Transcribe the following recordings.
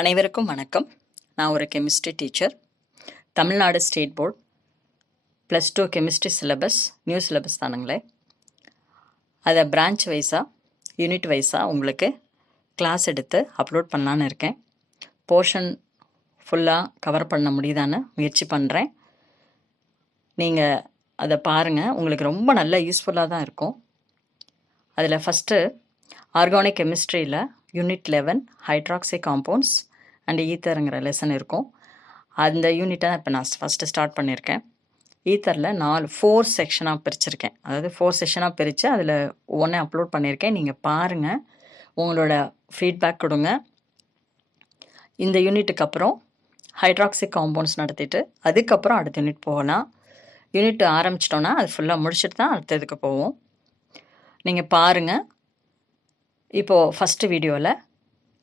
அனைவருக்கும் வணக்கம். நான் ஒரு chemistry teacher. Tamil Nadu state board +2 chemistry syllabus new syllabus தானுங்களே. அதை பிரான்ச் வைஸாக யூனிட் வைஸாக உங்களுக்கு கிளாஸ் எடுத்து அப்லோட் பண்ணலான்னு இருக்கேன். போர்ஷன் ஃபுல்லாக கவர் பண்ண முடியுதான்னு முயற்சி பண்ணுறேன். நீங்கள் அதை பாருங்கள், உங்களுக்கு ரொம்ப நல்ல யூஸ்ஃபுல்லாக தான் இருக்கும். அதில் ஃபஸ்ட்டு ஆர்கானிக் கெமிஸ்ட்ரியில் யூனிட் 11 ஹைட்ராக்சி காம்பவுண்ட்ஸ் அண்ட் ஈத்தருங்கிற லெசன் இருக்கும். அந்த யூனிட்டை இப்போ நான் ஃபஸ்ட்டு ஸ்டார்ட் பண்ணியிருக்கேன். ஈத்தரில் 4 செக்ஷனாக பிரிச்சிருக்கேன். அதாவது 4 செஷனாக பிரித்து அதில் ஒவ்வொன்றே அப்லோட் பண்ணியிருக்கேன். நீங்கள் பாருங்கள், உங்களோட ஃபீட்பேக் கொடுங்க. இந்த யூனிட்டுக்கு அப்புறம் ஹைட்ராக்சி காம்பவுண்ட்ஸ் நடத்திட்டு அதுக்கப்புறம் அடுத்த யூனிட் போகலாம். யூனிட் ஆரம்பிச்சிட்டோன்னா அது ஃபுல்லாக முடிச்சுட்டு தான் அடுத்ததுக்கு போவோம். நீங்கள் பாருங்கள். இப்போது ஃபஸ்ட்டு வீடியோவில்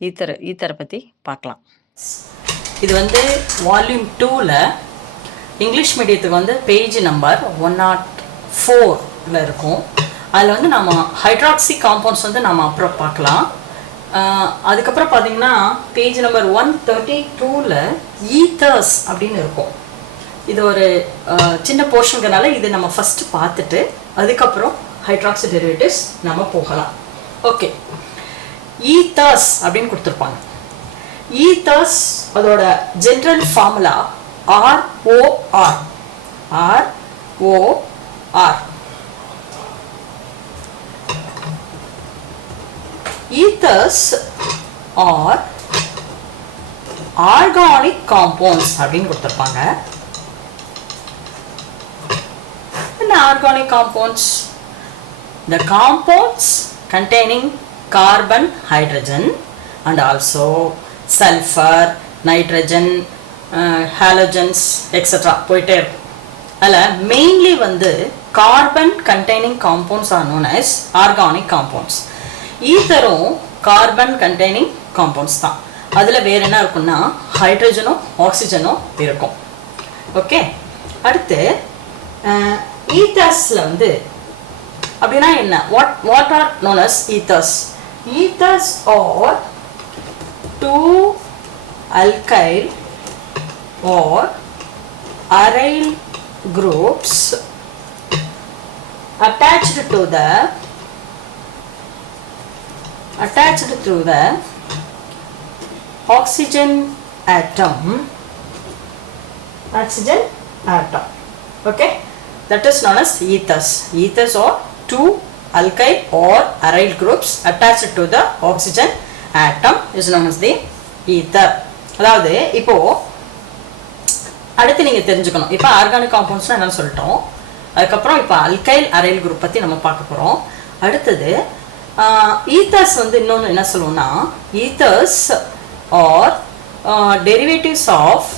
ஈத்தரை பற்றி பார்க்கலாம். இது வந்து வால்யூம் 2ல் இங்கிலீஷ் மீடியத்துக்கு பேஜ் நம்பர் 104 இருக்கும். அதில் நம்ம ஹைட்ராக்சி காம்பவுண்ட்ஸ் நம்ம அப்புறம் பார்க்கலாம். அதுக்கப்புறம் பார்த்தீங்கன்னா பேஜ் நம்பர் 132ல் ஈத்தர்ஸ் அப்படின்னு இருக்கும். இது ஒரு சின்ன போர்ஷனுங்கிறனால இது நம்ம ஃபஸ்ட்டு பார்த்துட்டு அதுக்கப்புறம் ஹைட்ராக்சி டெரிவேட்டிவ்ஸ் நம்ம போகலாம். ஓகே, ஈத்தர்ஸ் அப்படின்னு கொடுத்துருப்பாங்க. ஈத்தர்ஸ் அதோட general formula ROR. Ethers are organic compounds அப்படின்னு கொடுத்துருப்பாங்க. என்ன organic compounds? The compounds containing carbon, hydrogen and also sulfur, nitrogen, halogens etc. போயிட்டே இருக்கும். அதில் mainly carbon containing compounds are known as organic compounds. ஈத்தரும் கார்பன் கண்டெய்னிங் காம்பவுண்ட்ஸ் தான். அதில் வேறு என்ன இருக்குன்னா ஹைட்ரஜனும் ஆக்சிஜனும் இருக்கும். ஓகே, அடுத்து ஈத்தர்ஸில் அப்படின்னா என்ன? what are known as ethers? Ethers are 2 alkyl or aryl groups attached to the oxygen atom. Okay, that is known as ethers. Ethers are 2 alkyl or aryl groups attached to the oxygen atom is known as the ether. அதாவது இப்போ அடுத்து நீங்கள் தெரிஞ்சுக்கணும். இப்போ organic காம்பவுண்ட்ஸ்னால் என்னன்னு சொல்லிட்டோம். அதுக்கப்புறம் இப்போ அல்கைல் அரைல் குரூப் பற்றி நம்ம பார்க்க போகிறோம். அடுத்தது ஈத்தர்ஸ் இன்னொன்று என்ன சொல்லுவோம்னா ethers are derivatives of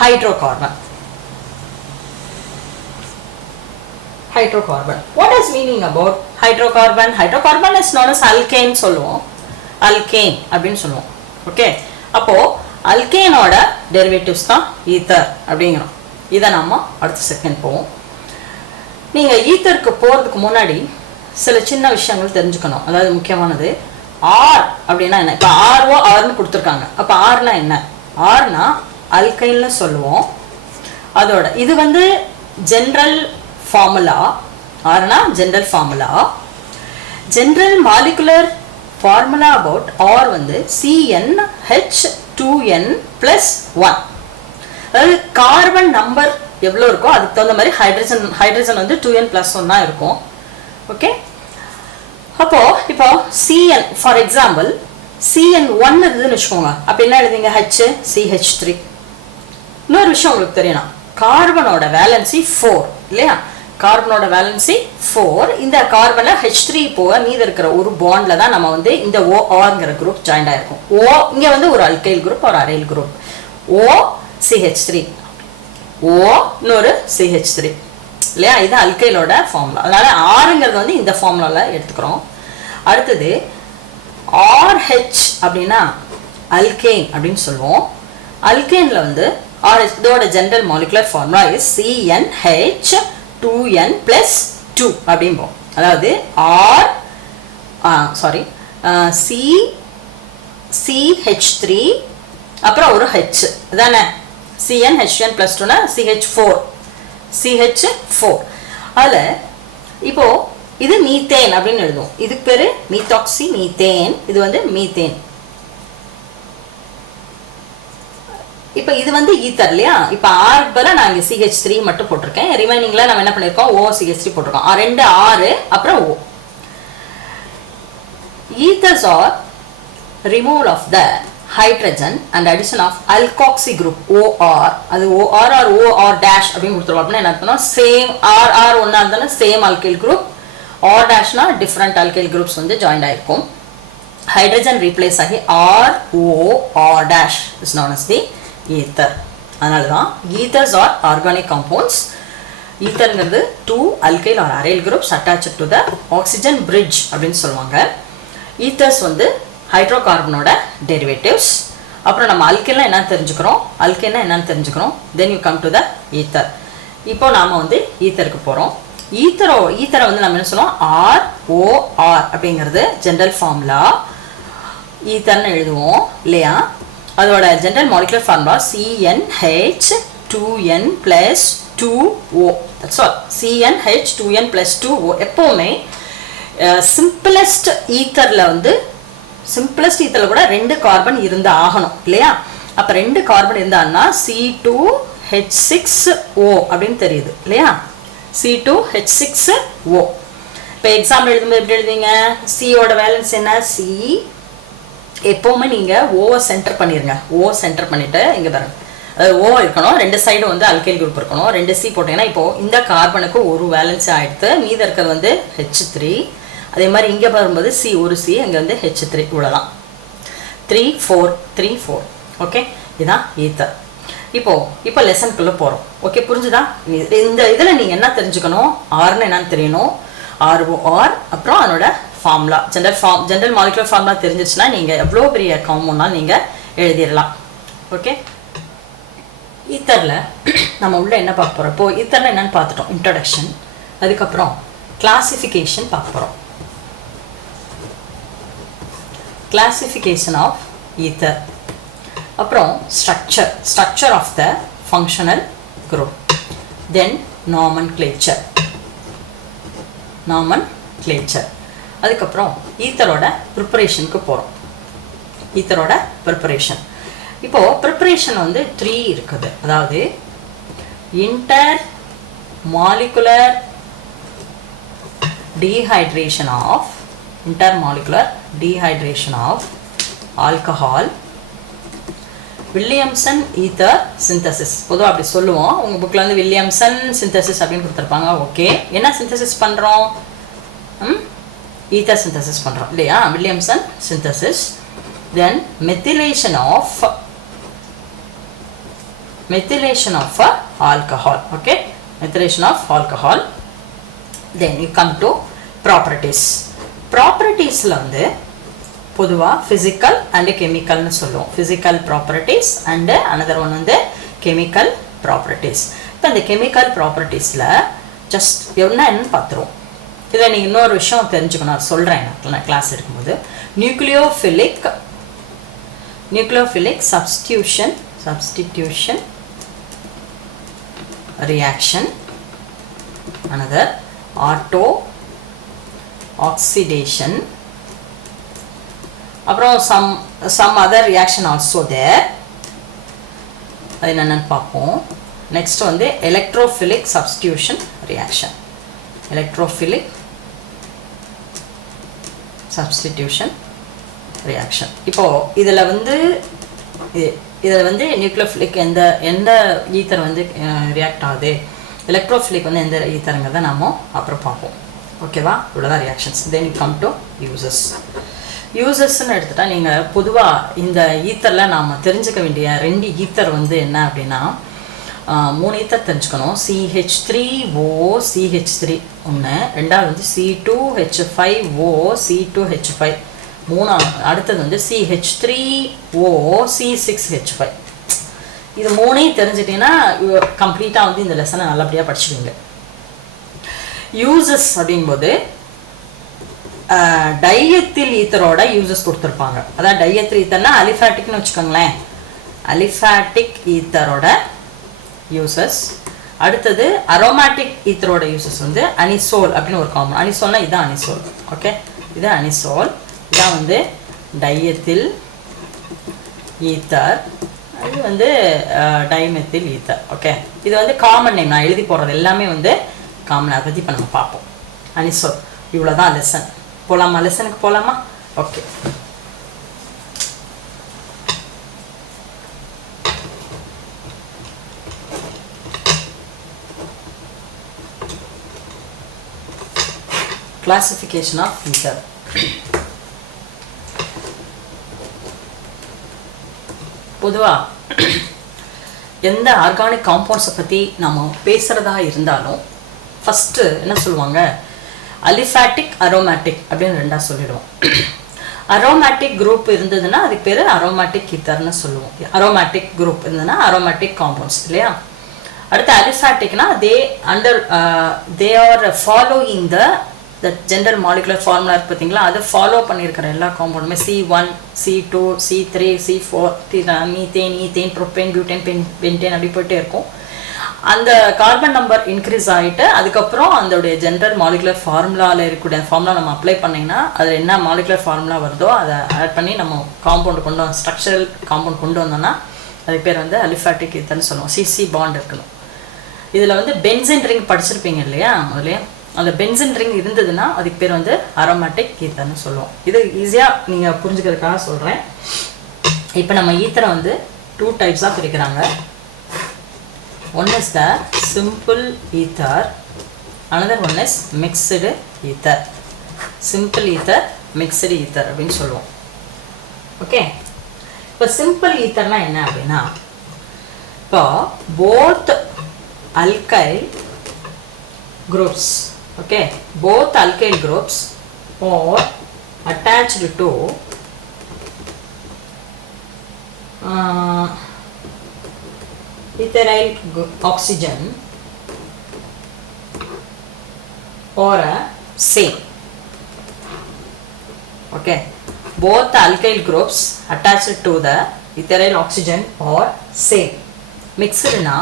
hydrocarbon. What is meaning about hydrocarbon? Hydrocarbon is known as alkane சொல்லுவோம். alkane அப்படின்னு சொல்லுவோம். ஓகே, அப்போ alkaneோட டெரிவேட்டிவ்ஸ் தான் ஈத்தர் அப்படிங்கிறோம். இதை நம்ம அடுத்த செகண்ட் போவோம். நீங்கள் ஈத்தருக்கு போகிறதுக்கு முன்னாடி சில சின்ன விஷயங்கள் தெரிஞ்சுக்கணும். அதாவது முக்கியமானது ஆர் அப்படின்னா என்ன? இப்போ RORனு கொடுத்துருக்காங்க. அப்போ ஆர்னா என்ன? ஆர்னா அல்கைன்னு சொல்லுவோம். அதோட இது ஜென்ரல் formula. ஆர்னா general formula. General molecular formula about are CnH2n+1. அதாவது கார்பன் நம்பர் எவ்வளோ இருக்கோ அதுக்கு தகுந்த மாதிரி ஹைட்ரஜன் 2n+1 தான் இருக்கும். ஓகே, அப்போ இப்போ Cn ஃபார் எக்ஸாம்பிள் Cn1 இருக்குதுன்னு வச்சுக்கோங்க. அப்போ என்ன எழுதிங்க? CH3. இன்னொரு விஷயம் உங்களுக்கு தெரியணும், கார்பனோட வேலன்சி 4 இல்லையா? கார்பனோட வேலன்சி 4. இந்த கார்பனில் H3 போக மீது இருக்கிற ஒரு பாண்டில் தான் நம்ம இந்த ORங்கிற குரூப் ஜாயின் ஆகிருக்கும். இங்கே ஒரு அல்கைல் குரூப் ஒரு அரைல் குரூப். OCH3 இன்னொரு CH3 இல்லையா? இது அல்கைலோட ஃபார்முலா. அதனால ஆறுங்கிறது இந்த ஃபார்முலாவில் எடுத்துக்கிறோம். அடுத்தது RH அப்படின்னா அல்கேன் அப்படின்னு சொல்லுவோம். அல்கேனில் இதோட general molecular formula is CnH2n+2 அப்படிம்போம். அதாவது CH3 அப்புறம் ஒரு H அதானே CnH2n + 2னா CH4 அதில் இப்போ இது மீத்தேன் அப்படின்னு எழுதுவோம். இதுக்கு பேரு மீத்தாக்சி மீத்தேன், இது வந்து மீத்தேன். இப்போ இது வந்து ஈத்தர் இல்லையா? இப்போ ஆர்பில் நான் இங்கே CH3 மட்டும் போட்டிருக்கேன். ரிமைனிங்கில் நம்ம என்ன பண்ணியிருக்கோம்? OCH3 போட்டிருக்கோம். 2 R அப்புறம் O. Ethers are removal of the hydrogen and addition of alkoxy group OR. அது OR or OR dash அப்படின்னு கொடுத்துருவோம். அப்படின்னா என்ன அர்த்தம்னா சேம் RR ஒன்றா இருந்தாலும் same alkyl group, OR dashனா different alkyl groups வந்து ஜாயின் ஆயிருக்கும். Hydrogen replace ஆகி ROR dash is known as the ether. அதனால தான் ethers are organic compounds. ஈத்தர்ங்கிறது 2 alkyl or aryl groups attached to the oxygen bridge அப்படின்னு சொல்லுவாங்க. Ethers வந்து ஹைட்ரோகார்பனோட derivatives. அப்புறம் நம்ம அல்கேன்னா என்னன்னு தெரிஞ்சுக்கிறோம், அல்கேன்னா என்னன்னு தெரிஞ்சுக்கிறோம். தென் you come to the ether. இப்போ நாம் வந்து ஈத்தருக்கு போகிறோம். ஈத்தரை வந்து நம்ம என்ன சொல்லுவோம்? ROR அப்படிங்கிறது ஜென்ரல் ஃபார்முலா. ஈத்தர்னு எழுதுவோம் இல்லையா? அதோட general molecular formula CnH2n + 2O. That's all. CnH2n + 2O. எப்போவுமே சிம்பிளஸ்ட் ஈத்தரில் வந்து சிம்பிளஸ்ட் ஈத்தரில் கூட 2 கார்பன் இருந்து ஆகணும் இல்லையா? அப்போ 2 கார்பன் இருந்தான்னா C2H6O அப்படின்னு தெரியுது இல்லையா? C2H6O. இப்போ எக்ஸாம்பிள் எழுதும்போது எப்படி எழுதுவீங்க? சியோட வேலன்ஸ் என்ன? C. எப்போவுமே நீங்கள் ஓவை சென்டர் பண்ணிடுங்க. ஓ சென்டர் பண்ணிவிட்டு இங்கே பாருங்க, அதாவது ஓ இருக்கணும், 2 சைடு வந்து அல்கைல் குரூப் இருக்கணும். 2 C போட்டிங்கன்னா இப்போது இந்த கார்பனுக்கு ஒரு வேலன்ஸ் ஆகிடுத்து, மீதி இருக்கிறது வந்து H3. அதே மாதிரி இங்கே வரும்போது ஒரு C, இங்கே வந்து H3. இவ்வளோதான். 3 4 3 4. ஓகே, இதுதான் ஈத்தர். இப்போ லெசனுக்குள்ளே போகிறோம். ஓகே, புரிஞ்சுதா? இந்த இதில் நீங்கள் என்ன தெரிஞ்சுக்கணும்? ஆர்னு என்னன்னு தெரியணும். ROR அப்புறம் அதனோட ஃபார்முலா, ஜென்ரல் மாலிகுலர் ஃபார்முலா தெரிஞ்சிச்சுன்னா நீங்கள் எவ்வளோ பெரிய காம்பவுண்ட்னாலும் நீங்கள் எழுதிடலாம். ஓகே, ஈத்தரில் நம்ம உள்ள என்ன பார்க்க போகிறோம்? இப்போ ஈத்தர்னா என்னன்னு பார்த்துட்டோம், இன்ட்ரடக்ஷன். அதுக்கப்புறம் கிளாசிஃபிகேஷன் பார்க்க போகிறோம். Classification of ether. அப்புறம் structure of the functional group. Then nomenclature. அதுக்கப்புறம் ஈத்தரோட ப்ரிப்பரேஷனுக்கு போகிறோம். ஈத்தரோட ப்ரிப்பரேஷன். இப்போது ப்ரிப்பரேஷன் வந்து 3 இருக்குது. அதாவது intermolecular dehydration of alcohol, Williamson ether synthesis. பொதுவாக அப்படி சொல்லுவோம். உங்கள் புக்கில் வந்து வில்லியம்சன் சிந்தசிஸ் அப்படின்னு கொடுத்துருப்பாங்க. ஓகே, என்ன சிந்தசிஸ் பண்ணுறோம்? ஈத்தர் சிந்தசிஸ் பண்ணுறோம் இல்லையா? Williamson synthesis. Then methylation of alcohol. Okay, methylation of alcohol. Then you come to properties. ப்ராப்பர்ட்டிஸில் வந்து பொதுவாக ஃபிசிக்கல் அண்டு கெமிக்கல்னு சொல்லுவோம். Physical properties and another one வந்து கெமிக்கல் ப்ராப்பர்ட்டிஸ். இப்போ இந்த கெமிக்கல் ப்ராப்பர்ட்டிஸில் ஜஸ்ட் என்னன்னு பார்த்துருவோம். இதில் நீங்கள் இன்னொரு விஷயம் தெரிஞ்சுக்கணும், அது சொல்கிறேன் நான் கிளாஸ் எடுக்கும்போது. Nucleophilic substitution reaction, another auto oxidation, அப்புறம் some other reaction also there. அது என்னன்னு பார்ப்போம். நெக்ஸ்ட் வந்து எலக்ட்ரோஃபிலிக் சப்ஸ்டிடியூஷன் ரியாக்ஷன். இப்போ இதில் வந்து நியூக்ளியோஃபிலிக் எந்த ஈத்தர் வந்து ரியாக்ட் ஆகுது, எலக்ட்ரோஃபிலிக் வந்து எந்த ஈத்தருங்கிறத நாம அப்புறம் பார்ப்போம். ஓகேவா? இவ்வளோதான் reactions. Then you come to யூசஸ்ன்னு எடுத்துட்டா நீங்கள் பொதுவாக இந்த ஈத்தரில் நாம் தெரிஞ்சுக்க வேண்டிய 2 ஈத்தர் வந்து என்ன அப்படின்னா 3 ஈத்தர் தெரிஞ்சுக்கணும். CH3O CH3 ஒன்று, ரெண்டாவது வந்து C2H5O C2H5, அடுத்தது வந்து CH3O C6H5. இது 3ஐயும் தெரிஞ்சிட்டிங்கன்னா கம்ப்ளீட்டாக வந்து இந்த லெசனை நல்லபடியாக படிச்சுடுவீங்க. யூசஸ் அப்படிங்கும்போது டைஎத்தில் ஈத்தரோட யூசஸ் கொடுத்துருப்பாங்க. அதான் டைஎத்தில் ஈத்தர்னா அலிஃபேட்டிக்னு வச்சுக்கோங்களேன். அலிஃபேட்டிக் ஈத்தரோட யூசஸ். அடுத்தது அரோமேட்டிக் ஈத்தரோட யூசஸ் வந்து அனிசோல் அப்படின்னு ஒரு காமன். அனிசோல்னா இதுதான் அனிசோல். ஓகே, இது அனிசோல். இதான் வந்து டைஎத்தில் ஈத்தர். இது வந்து டைமெத்தில் ஈத்தர். ஓகே, இது வந்து காமன் நேம். நான் எழுதி போடுறது எல்லாமே வந்து காமன். அதை பற்றி இப்போ நம்ம பார்ப்போம். அனிசோல். இவ்வளோதான் லெசன். போகலாமா? லெசனுக்கு போகலாமா? ஓகே. Classification of ether. பொதுவா எந்த ஆர்கானிக் காம்பவுண்ட்ஸை பற்றி நம்ம பேசுகிறதா இருந்தாலும் ஃபஸ்ட்டு என்ன சொல்லுவாங்க, அலிஃபேட்டிக் அரோமேட்டிக் அப்படின்னு ரெண்டாக சொல்லிடுவோம். அரோமேட்டிக் குரூப் இருந்ததுன்னா அதுக்கு பேர் அரோமேட்டிக் ஈத்தர்னு சொல்லுவோம். அரோமேட்டிக் குரூப் இருந்ததுன்னா அரோமேட்டிக் காம்பவுண்ட்ஸ் இல்லையா. அடுத்து அலிஃபேட்டிக்னா they are following the general molecular formula இருக்கு பார்த்தீங்களா, அதை ஃபாலோ பண்ணியிருக்கிற எல்லா காம்பவுண்டுமே C1, C2, C3, C4, methane, ethane, propane, butane, pentane அப்படி போயிட்டே இருக்கும். அந்த கார்பன் நம்பர் இன்க்ரீஸ் ஆகிட்டு அதுக்கப்புறம் அதோடைய ஜென்ரல் மாலிகுலர் ஃபார்முலாவில் இருக்கக்கூடிய ஃபார்முலா நம்ம அப்ளை பண்ணிங்கன்னா அதில் என்ன மாலிகுலர் ஃபார்முலா வருதோ அதை ஆட் பண்ணி நம்ம காம்பவுண்டு கொண்டு வந்தோம், ஸ்ட்ரக்சரல் காம்பவுண்ட் கொண்டு வந்தோம்னா அதுக்கு பேர் வந்து அலிஃபேட்டிக் ஈத்தர்னு சொல்லுவோம். CC பாண்ட் இருக்கணும். இதில் வந்து பென்சின் ரிங் படிச்சிருப்பீங்க இல்லையா முதலே. அந்த பென்சின் ரிங் இருந்ததுன்னா அதுக்கு பேர் வந்து அரோமேட்டிக் ஈத்தர்னு சொல்லுவோம். இது ஈஸியாக நீங்கள் புரிஞ்சுக்கிறதுக்காக சொல்கிறேன். இப்போ நம்ம ஈத்தரை வந்து 2 டைப்ஸாக பிரிக்கிறாங்க. One is the simple ether, another one is mixed ether. Simple ether, mixed ether அப்படின்னு சொல்லுவோம். ஓகே, இப்போ சிம்பிள் ஈத்தர்னா என்ன அப்படின்னா, இப்போ both alkyl groups, okay, both alkyl groups are attached to ethyl oxygen or a same. Okay, both the alkyl groups attached to the ethyl oxygen or same. Mixed na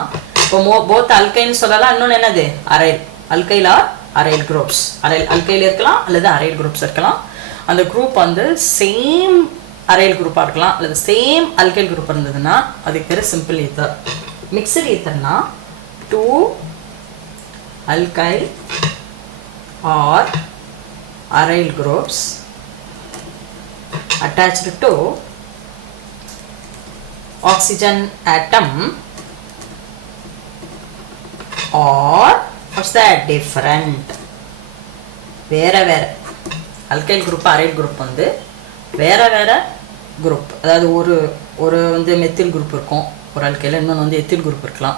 both alkyl சொல்லலாம். இன்னொன்று என்னது, aryl. alkyl or aryl groups. alkyl இருக்கலாம் அல்லது aryl groups இருக்கலாம். அந்த group வந்து same aryl குரூப்பாக இருக்கலாம் அல்லது சேம் alkyl குரூப் இருந்ததுன்னா அதுக்கு பேர் சிம்பிள் ஈத்தர். மிக்சட் ஈத்தர்னா 2 alkyl or aryl groups attached to oxygen atom or what's that different. வேற வேற alkyl group aryl group வந்து வேற வேற குரூப். அதாவது ஒரு வந்து மெத்தில் குரூப் இருக்கும் ஒரு alkyl, இன்னொன்று வந்து எத்தில் குரூப் இருக்கலாம்,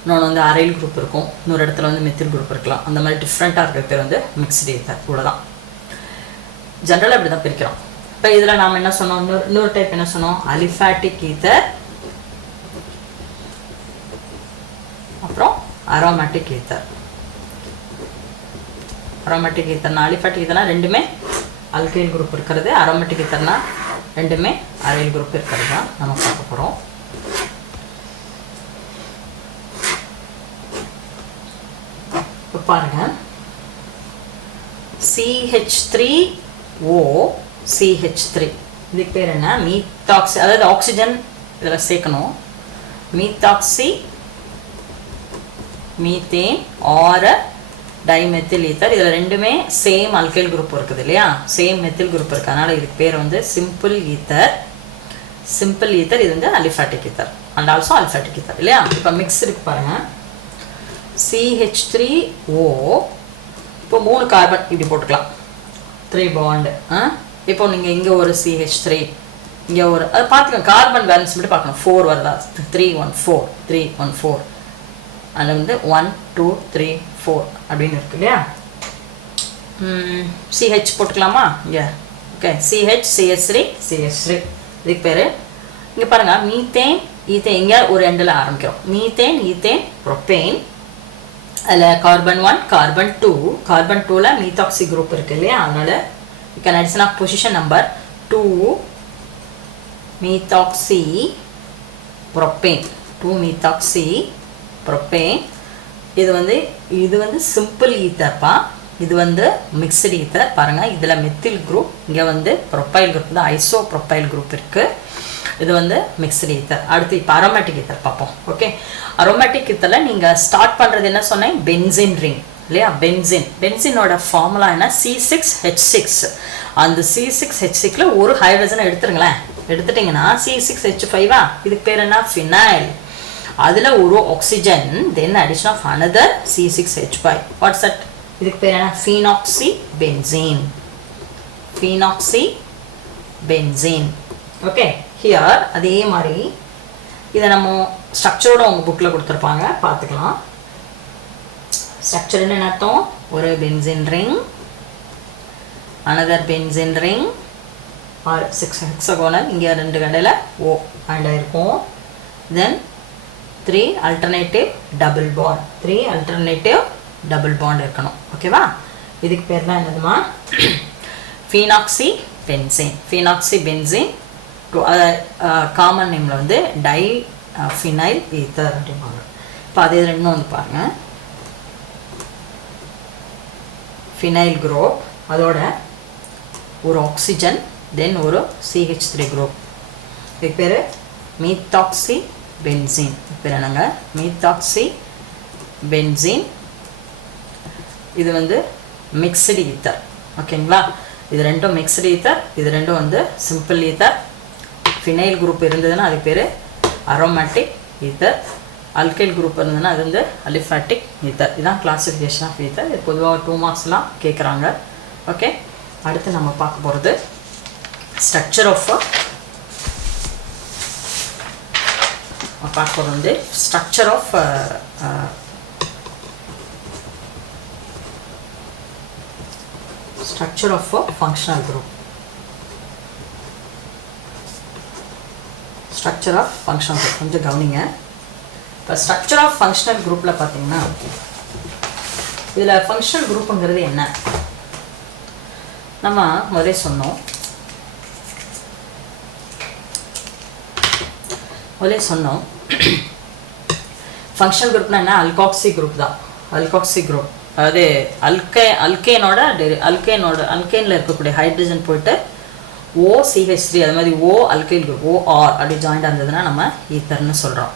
இன்னொன்று வந்து அரைல் குரூப் இருக்கும், இன்னொரு இடத்துல வந்து மெத்தில் குரூப் இருக்கலாம். அந்த மாதிரி டிஃப்ரெண்ட்டாக இருக்கிற பேர் வந்து மிக்ஸ்டு ஈத்தர். இவ்வளோதான். ஜென்ரலாக இப்படி தான் பிரிக்கிறோம். இப்போ இதில் நாம் என்ன சொன்னோம், இன்னொரு டைப் என்ன சொன்னோம், அலிஃபேட்டிக் ஈத்தர், அப்புறம் அரோமேட்டிக் ஈத்தர். அரோமேட்டிக் ஈத்தர்னா அலிஃபேட்டிக் ஈத்தர்னா ரெண்டுமே அல்கைல் குரூப் இருக்கிறது, அரோமேட்டிக் ஈத்தர்னா ரெண்டுமே அரைல் குரூப் இருக்கிறது தான் நம்ம பார்க்க போகிறோம். இப்போ பாருங்க, CH3O CH3 இதுக்கு பேர் என்ன, மீத்தாக்சி. அதாவது ஆக்சிஜன் இதில் சேர்க்கணும். Methoxy methane or dimethyl ether. இதில் ரெண்டுமே சேம் அல்கைல் குரூப் இருக்குது இல்லையா, சேம் மெத்தில் குரூப் இருக்குது. அதனால் இதுக்கு பேர் வந்து சிம்பிள் ஈத்தர். சிம்பிள் ஈத்தர் இது வந்து aliphatic ether and also aliphatic ether இல்லையா. இப்போ மிக்ஸ் இருக்கு பாருங்கள், CH3O. இப்போ 3 கார்பன் இப்படி போட்டுக்கலாம், 3 பாண்டு. இப்போ நீங்கள் இங்கே ஒரு CH3, இங்கே ஒரு, அதை பார்த்துக்கோங்க, கார்பன் பேலன்ஸ் மட்டும் பார்க்கணும். 4 வருதா, 3 1 4 3 1 4, அதில் வந்து 1 2 3 4 அப்படின்னு இருக்கு இல்லையா. CH போட்டுக்கலாமா இங்கே. ஓகே, CH CH3 CH3 இதுக்கு பேர். இங்கே பாருங்கள், மீத்தேன் ஈத்தேன் எங்கே ஒரு எண்டில் ஆரம்பிக்கிறோம். மீத்தேன் ஈத்தேன் ப்ரோப்பேன், அதில் கார்பன் 1 கார்பன் 2, கார்பன் 2ல் மீத்தாக்சி குரூப் இருக்குது இல்லையா, அதனால் you can addition of position number 2 methoxy propane, 2 methoxy propane. இது வந்து சிம்பிள் ஈத்தர்ப்பா, இது வந்து மிக்ஸ்டு ஈத்தர். பாருங்க, இதுல மெத்தில் குரூப், இங்க வந்து ப்ரொப்பைல் குரூப், இந்த ஐசோ ப்ரொப்பைல் குரூப் இருக்கு. இது வந்து மிக்ஸ்டு ஈத்தர். அடுத்து இப்போ அரோமேட்டிக் ஈத்தர் பார்ப்போம். ஓகே, அரோமேட்டிக் ஈத்தர்ல நீங்க ஸ்டார்ட் பண்றது என்ன சொன்னேன்? பென்சின் ரிங் இல்லையா? பென்சினோட ஃபார்முலா என்ன? C6H6. அந்த C6H6ல ஒரு ஹைட்ரஜனை எடுத்துருங்களேன். எடுத்துட்டீங்கன்னா C6H5. இதுக்கு பேர் என்ன? ஃபினைல். அதுல ஒரு oxygen, then addition of another C6H5. What's that? இதுக்கு பேர் என்ன? Phenoxy benzene. Phenoxy benzene. Okay, here அதே மாதிரி இதை நம்ம ஸ்ட்ரக்சரோட உங்க புக்ல கொடுத்துருப்பாங்க, பார்த்துக்கலாம். ஸ்ட்ரக்சர் என்ன அர்த்தம்? ஒரு benzene ring, another benzene ring or 6 hexagonal, இங்கே 2 கடையில் O ஆட் ஆயிருக்கும். தென் 3 alternative double bond, 3 alternative double bond இருக்கணும். ஓகேவா? இதுக்கு பேர் தான் என்னதுமா? Phenoxy benzene. Phenoxy benzene common நேம்ல வந்து டை ஃபினைல் ஈத்தர் அப்படிம்பாங்க. இப்போ அதே ரெண்டும் வந்து பாருங்க, ஃபினைல் குரூப், அதோட ஒரு ஆக்சிஜன், தென் ஒரு CH3 குரூப். இதுக்கு பேர் மீத்தாக்சி பென்சீன். பேர் என்னங்க? Methoxy benzene. இது வந்து மிக்ஸ்டு ஈத்தர். ஓகேங்களா? இது ரெண்டும் மிக்ஸ்டு ஈத்தர், இது ரெண்டும் வந்து சிம்பிள் ஈத்தர். ஃபினைல் குரூப் இருந்ததுன்னா அது பேர் அரோமேட்டிக் ஈத்தர். அல்கைல் குரூப் இருந்ததுன்னா அது வந்து அலிஃபேட்டிக் ஈத்தர். இதுதான் கிளாசிஃபிகேஷன் ஆஃப் ஈத்தர். இது பொதுவாக 2 மார்க்ஸ்லாம் கேட்குறாங்க. ஓகே, அடுத்து நம்ம பார்க்க போகிறது ஸ்ட்ரக்சர் ஆஃப் பார்க்க போகிறது வந்து structure of structure of functional group. Structure of functional group கொஞ்சம் கவனிங்க. இப்போ ஸ்ட்ரக்சர் ஆஃப் ஃபங்க்ஷனல் குரூப்பில் பார்த்தீங்கன்னா இதில் ஃபங்க்ஷனல் குரூப்புங்கிறது என்ன? நம்ம முதலே சொன்னோம் ஃபங்க்ஷனல் குரூப்னா என்ன? அல்காக்சி குரூப் தான். அல்காக்சி குரூப் அதாவது அல்கேனில் இருக்கக்கூடிய ஹைட்ரஜன் போயிட்டு OCH3, அது மாதிரி O அல்கைல் குரூப் OR அப்படி ஜாயிண்ட் இருந்ததுன்னா நம்ம ஈத்தர்னு சொல்கிறோம்.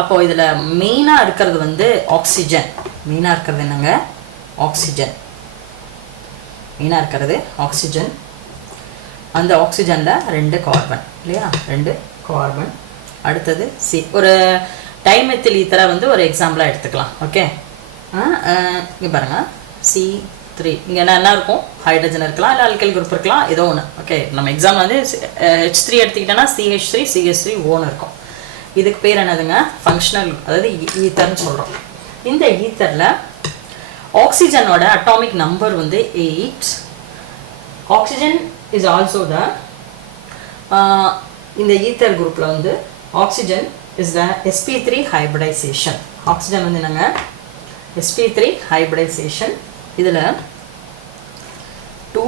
அப்போது இதில் மெயினாக இருக்கிறது வந்து ஆக்சிஜன். மெயினாக இருக்கிறது என்னங்க? ஆக்சிஜன். மெயினாக இருக்கிறது ஆக்சிஜன். அந்த ஆக்சிஜனில் 2 கார்பன் இல்லையா? 2 கார்பன். அடுத்தது ஒரு டைமெத்தில் ஈத்தரை வந்து ஒரு எக்ஸாம்பிளாக எடுத்துக்கலாம். ஓகே, இங்கே பாருங்கள், C3. இங்கே என்ன இருக்கும்? ஹைட்ரஜன் இருக்கலாம், இல்லை அல்கைல் குரூப் இருக்கலாம், ஏதோ ஒன்று. ஓகே, நம்ம எக்ஸாம்பிள் வந்து H3 எடுத்துக்கிட்டோன்னா CH3 CH3 ஓன்னு இருக்கும். இதுக்கு பேர் என்னதுங்க? ஃபங்க்ஷனல், அதாவது ஈத்தர்னு சொல்கிறோம். இந்த ஈத்தரில் ஆக்சிஜனோட அட்டாமிக் நம்பர் வந்து 8. ஆக்சிஜன் இஸ் ஆல்சோ த இந்த ஈத்தர் குரூப்பில் வந்து oxygen is the sp3 hybridisation. Oxygen வந்து என்னங்க? sp3 hybridisation. இதில் 2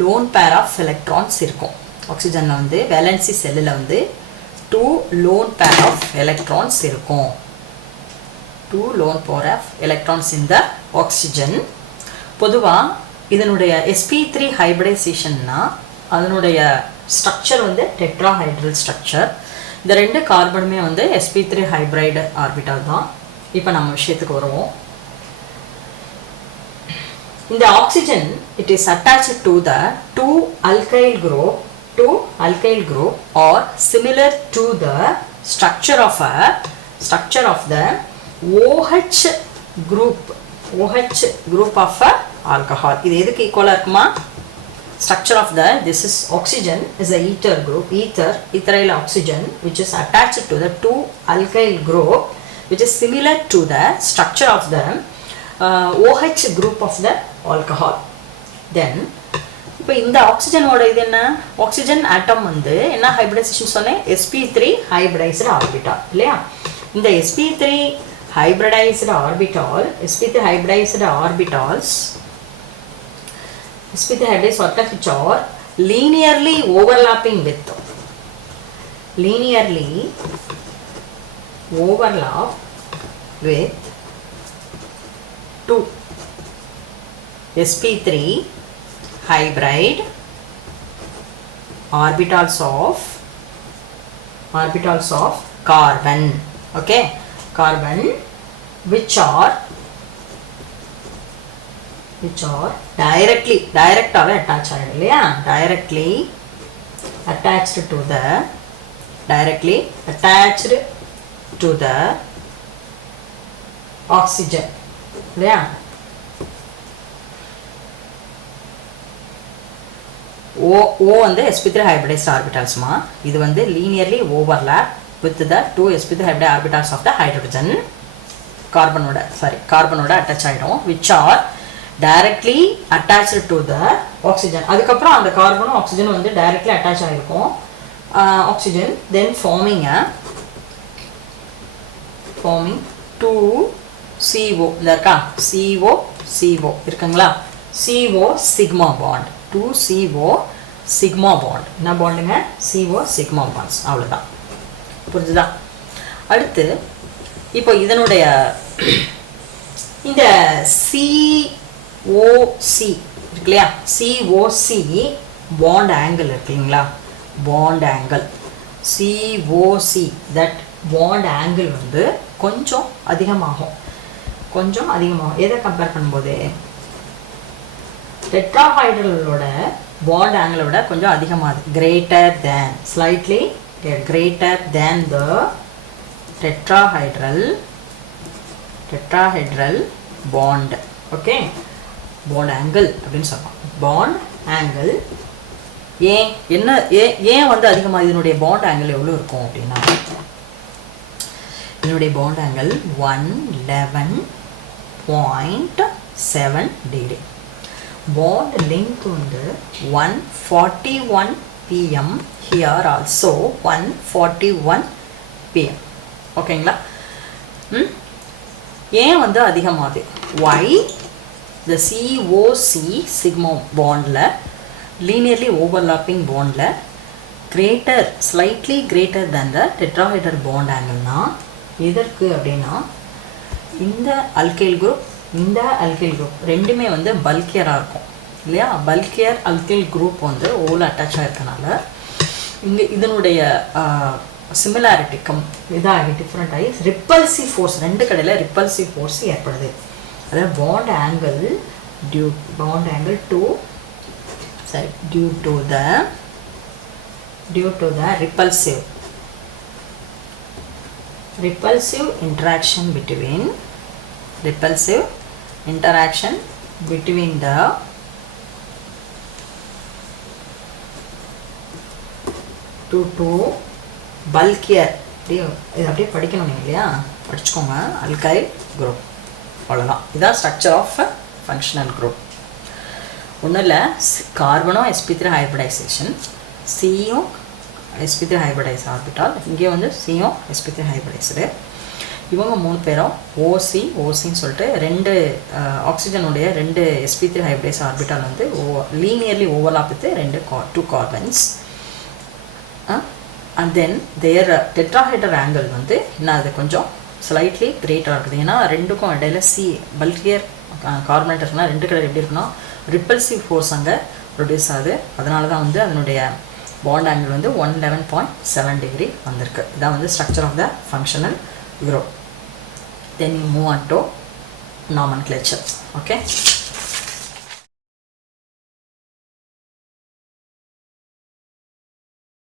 லோன் பேர் ஆஃப் எலக்ட்ரான்ஸ் இருக்கும். ஆக்சிஜனில் வந்து வேலன்சி செல்லில் வந்து 2 லோன் பேர் ஆஃப் எலக்ட்ரான்ஸ் இருக்கும். 2 லோன் பேர் ஆஃப் எலக்ட்ரான்ஸ் இந்த ஆக்சிஜன். பொதுவாக இதனுடைய sp3 ஹைப்ரிடைசேஷன்னா அதனுடைய ஸ்ட்ரக்சர் வந்து டெட்ராஹைட்ரல் ஸ்ட்ரக்சர். இந்த 2 கார்பனுமே வந்து sp3 ஹைப்ரைடு ஆர்பிட்டால் தான். இப்போ நம்ம விஷயத்துக்கு வருவோம். இந்த oxygen it is attached to the 2 alkyl group or similar to the structure of the OH group of alcohol. இது எதுக்கு ஈக்குவலாக இருக்குமா? Structure of this is oxygen is a ether group, ethyl oxygen, which is attached to the 2 alkyl group, which is similar to the structure of the OH group of the alcohol. Then இப்போ இந்த ஆக்சிஜனோட இது என்ன? Oxygen ஆட்டம் வந்து என்ன hybridisation சொன்னேன்? sp3 hybridised orbital இல்லையா? இந்த sp3 hybridised orbitals sp3 hybridized orbitals which are linearly overlapping with two sp3 hybrid orbitals of carbon, okay, carbon which are directly attached இல்லையா, directly attached to the oxygen இல்லையா. O வந்து sp3 hybridized orbitals மா, இது வந்து linearly overlap with the two sp3 hybridized orbitals of the hydrogen, கார்பனோட attach ஆயிடும், which are directly attached to the oxygen. அதுக்கப்புறம் அந்த கார்பனும் ஆக்சிஜனும் வந்து directly attach ஆயிருக்கும் oxygen, then forming 2CO இருக்கா, CO இருக்குங்களா, CO sigma bond, 2CO sigma bond, என்ன பாண்டுங்க, CO sigma bonds, அவ்வளவுதான், புரிஞ்சுதா. அடுத்து இப்போ இதனுடைய இந்த COC இருக்கு இல்லையா, COC bond angle இருக்கு இல்லைங்களா, bond angle COC, that bond angle வந்து கொஞ்சம் அதிகமாகும். எதை கம்பேர் பண்ணும்போது டெட்ராஹைட்ரலோட bond angle விட கொஞ்சம் அதிகமாகுது, slightly greater than the tetrahedral bond, okay, bond angle அப்படின்னு சொல்றோம். bond angle ஏன் வந்து அதிகமா, இதனுடைய bond angle எவ்வளவு இருக்கும் அப்படின்னா, இதனுடைய bond angle 111.7 degree, bond length வந்து 141 pm, here also 141 pm, ஓகேங்களா. ஏன் வந்து அதிகமாகுது, why the COC sigma bondல linearly overlapping bondல slightly greater than the tetrahedral bond angle-னா எதற்கு அப்படின்னா, இந்த alkyl group ரெண்டுமே வந்து பல்கியராக இருக்கும் இல்லையா, பல்கியர் அல்கைல் குரூப் வந்து ஓவில் அட்டாச் ஆகிருக்கனால இங்கே இதனுடைய சிமிலாரிட்டி இதாகி டிஃப்ரெண்ட் ஆகி ரிப்பல்சிவ் ஃபோர்ஸ், ரெண்டு கடையில் ரிப்பல்சிவ் ஃபோர்ஸ் ஏற்படுது. அதாவது bond angle due to the repulsive interaction between the two bulkier, இது அப்படியே படிக்கணும் இல்லையா, படிச்சுக்கோங்க, அல்கைல் குரூப், அவ்வளோதான். இதுதான் ஸ்ட்ரக்சர் ஆஃப் ஃபங்க்ஷனல் குரூப். ஒன்றும் இல்லை, கார்பனும் sp3 ஹைப்ரிடைசேஷன், சியும் sp3 ஹைப்ரிடைஸ் ஆர்பிட்டால், இங்கே வந்து சியும் sp3 ஹைப்ரிடைஸ்டு, இவங்க மூணு பேரும் ஓசின்னு சொல்லிட்டு ரெண்டு ஆக்சிஜனுடைய ரெண்டு sp3 ஹைப்ரிடைஸ் ஆர்பிட்டால் வந்து linearly overlap with two carbons, and then their tetrahedral angle வந்து என்ன, அது கொஞ்சம் ஸ்லைட்லி கிரேட்டராக இருக்குது. ஏன்னா ரெண்டுக்கும் இடையில பல்கியர் கார்பனேட் இருக்குன்னா ரெண்டு கலர் எப்படி இருக்குன்னா ரிப்பல்சிவ் ஃபோர்ஸ் அங்கே ப்ரொடியூஸ் ஆகுது. அதனால தான் வந்து அதனுடைய பாண்ட் ஆங்கிள் வந்து 111.7 டிகிரி வந்திருக்கு. இதான் வந்து structure of the functional group. Then you move on to nomenclature. Okay.